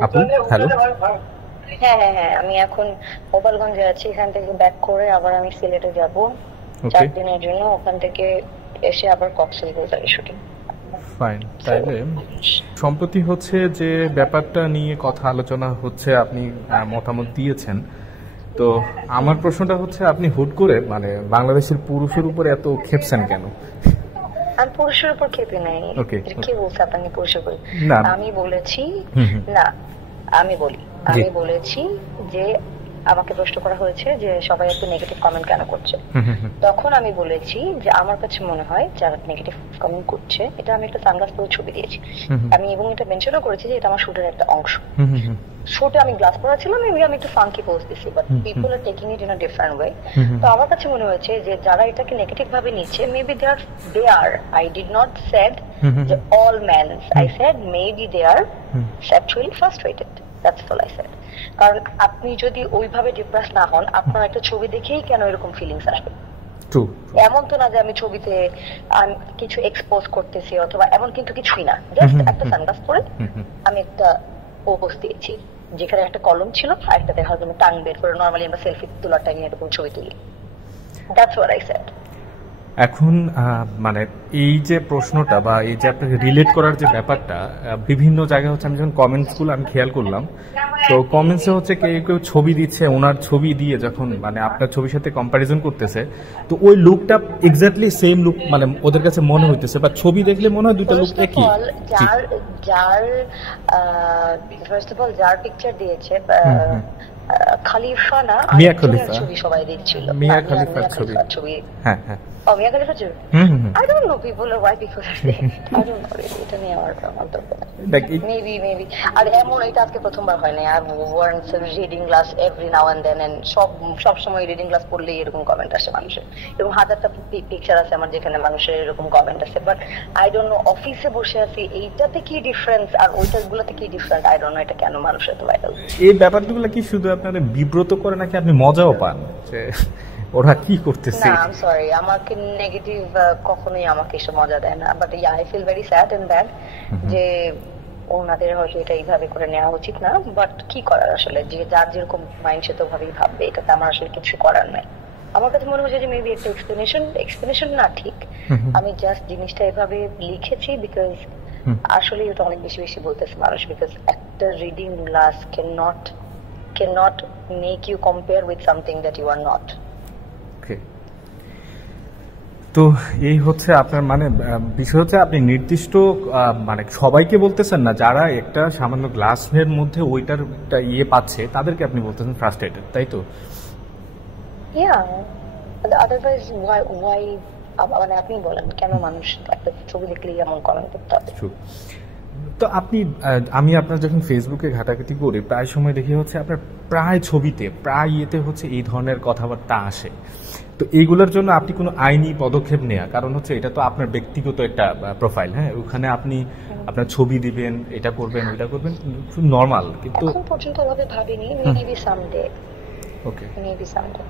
আপু, হ্যালো। হ্যাঁ হ্যাঁ হ্যাঁ, আমি এখন গোপালগঞ্জে আছি। এখান থেকে ব্যাক করে আবার আমি সিলেটে যাব ওকে, 4 দিনের জন্য। ওখান থেকে এসে আবার কক্সবাজারে শুটিং। ফাইন। তাইলে সম্প্রতি হচ্ছে যে ব্যাপারটা নিয়ে কথা আলোচনা হচ্ছে, আপনি মতামত দিয়েছেন। তো আমার প্রশ্নটা হচ্ছে, আপনি হুট করে মানে বাংলাদেশের পুরুষের উপরে এত খেপছেন কেন? আমি পুরুষের উপর ক্ষেপে নাই। ওকে, এটা কে ওকে। বলছে আপনাকে পুরুষের উপর? না। আমি বলেছি, হুম, হুম। না, আমি বলি, জি। আমি বলেছি যে আমাকে প্রশ্ন করা হয়েছে যে সবাই এত নেগেটিভ কমেন্ট কেন করছে। হুম, হুম, হুম। তখন আমি বলেছি যে আমার কাছে মনে হয় যারা নেগেটিভ কমেন্ট করছে, এটা আমি একটা সানগ্লাস পরে ছবি দিয়েছি। হুম, হুম। আমি এবং এটা মেনশনও করেছি যে এটা আমার শুটের একটা অংশ। হুম, হুম, হুম। শুটে আমি গ্লাস পরা ছিলাম, মেবি আমি একটু ফাঙ্কি পোজ দিছি, but hmm, hmm. People are taking it in a different way. Hmm, hmm. তো আমার কাছে মনে হয়েছে যে যারা এটাকে নেগেটিভ ভাবে নিচ্ছে, maybe they are I did not said hmm, hmm, যে hmm. All mens, I said maybe they are hmm. Sexually frustrated, that's all I said. কারণ আপনি যদি ওইভাবে ডিপ্রেস না হন, আপনার একটা ছবি দেখেই কেন এরকম ফিলিংস আসবে? ট্রু। এমন তো না যে আমি ছবিতে আমি কিছু এক্সপোজ করতেছি অথবা এমন, কিন্তু কিছুই না, হুম, জাস্ট হুম, একটা হুম। সানগ্লাস পরে হুম, হুম। আমি একটা পোজ দিয়েছি, যেখানে একটা কলম ছিল আর একটা দেখার জন্য টাং বের করে নর্মালি আমরা সেলফি তোলার টাইমে এরকম ছবি তুলি। That's what I said. এখন মানে এই যে প্রশ্নটা বা এই যে আপনাকে রিলেট করার যে ব্যাপারটা, বিভিন্ন জায়গায় হচ্ছে, আমি যখন কমেন্টসগুলো আমি খেয়াল করলাম, তো কমেন্টসে হচ্ছে কেউ কেউ ছবি দিচ্ছে, ওনার ছবি দিয়ে যখন মানে আপনার ছবির সাথে কম্প্যারিজন করতেছে, তো ওই লুকটা এক্স্যাক্টলি সেম লুক মানে ওদের কাছে মনে হইতেছে, বা ছবি দেখলে মনে হয় দুইটা লুক ফার্স্ট অফ একই। অল, জি। যার যার ফার্স্ট অফ অল যার পিকচার দিয়েছে, হুম, হুম। খালিফা না, মিয়া আরেকজনের খলিফা। ছবি সবাই দিচ্ছিল। না, মিয়া মিয়া খলিফার মিয়া ছবি। খলিফার ছবি। হ্যাঁ, হ্যাঁ। Oh, Mia Khalifa too. Hmm, hmm, hmm. I don't know people or why people are saying it. I don't know really. এটা নিয়ে আমার মন্তব্য না। দেখ Maybe. আর এমন এটা আজকে প্রথমবার হয় না। I've worn some reading glass every now and then, and সব সময় রিডিং গ্লাস পড়লেই এরকম কমেন্ট আসে মানুষের। এবং হাজারটা পিকচার আছে আমার যেখানে মানুষের এরকম কমেন্ট আসে। বাট আই ডোন্ট নো, অফিসে বসে আছি এইটাতে কি ডিফারেন্স আর ওইটার গুলাতে কি ডিফারেন্ট, আই ডোন্ট নো এটা কেন মানুষের এত ভাইরাল। এই ব্যাপারগুলো কি শুধু আপনাদের বিব্রত করে, নাকি আপনি মজাও পান যে ওরা কি করতেছে? না, আই এম সরি, আমাকে নেগেটিভ কখনোই আমাকে এসব মজা দেয় না। But yeah, I feel very sad and bad যে ওনাদের হয়তো এটা এইভাবে করে নেওয়া উচিত না। বাট কি করার আসলে, যে যার যেরকম মাইন্ড সে তো ভাবেই ভাববে, এটাতে আমার আসলে কিছু করার নাই। আমার কাছে মনে হচ্ছে যে মেবি একটা এক্সপ্লেনেশন না ঠিক, আমি জাস্ট জিনিসটা এভাবে লিখেছি বিকজ আসলে এটা অনেক বেশি বেশি বলতেছে মানুষ। বিকজ একটা reading glass cannot make you compare with something that you are not. Okay. তো এই হচ্ছে আপনার মানে বিষয় হচ্ছে, আপনি নির্দিষ্ট মানে সবাইকে বলতেছেন না, যারা একটা সামান্য গ্লাসের মধ্যে ওইটার একটা ইয়ে পাচ্ছে তাদেরকে আপনি বলতেছেন ফ্রাস্ট্রেটেড, তাই তো? Yeah, otherwise why মানে আপনি বলেন কেন মানুষ একটা ছবি দেখলেই এমন কমেন্ট করতে হবে? True. তো আপনি আমি আপনার যখন ফেসবুকে ঘাটাঘাটি করি, প্রায় সময় দেখি হচ্ছে আপনার প্রায় ছবিতে প্রায় ইয়েতে হচ্ছে এই ধরনের কথাবার্তা আসে। তো এইগুলোর জন্য আপনি কোনো আইনি পদক্ষেপ নেয়া, কারণ হচ্ছে এটা তো আপনার ব্যক্তিগত একটা প্রোফাইল, হ্যাঁ, ওখানে আপনি আপনার ছবি দিবেন, এটা করবেন ওইটা করবেন, খুব নর্মাল, কিন্তু এখন পর্যন্ত ওভাবে ভাবিনি, hmm, maybe someday, okay. Maybe someday.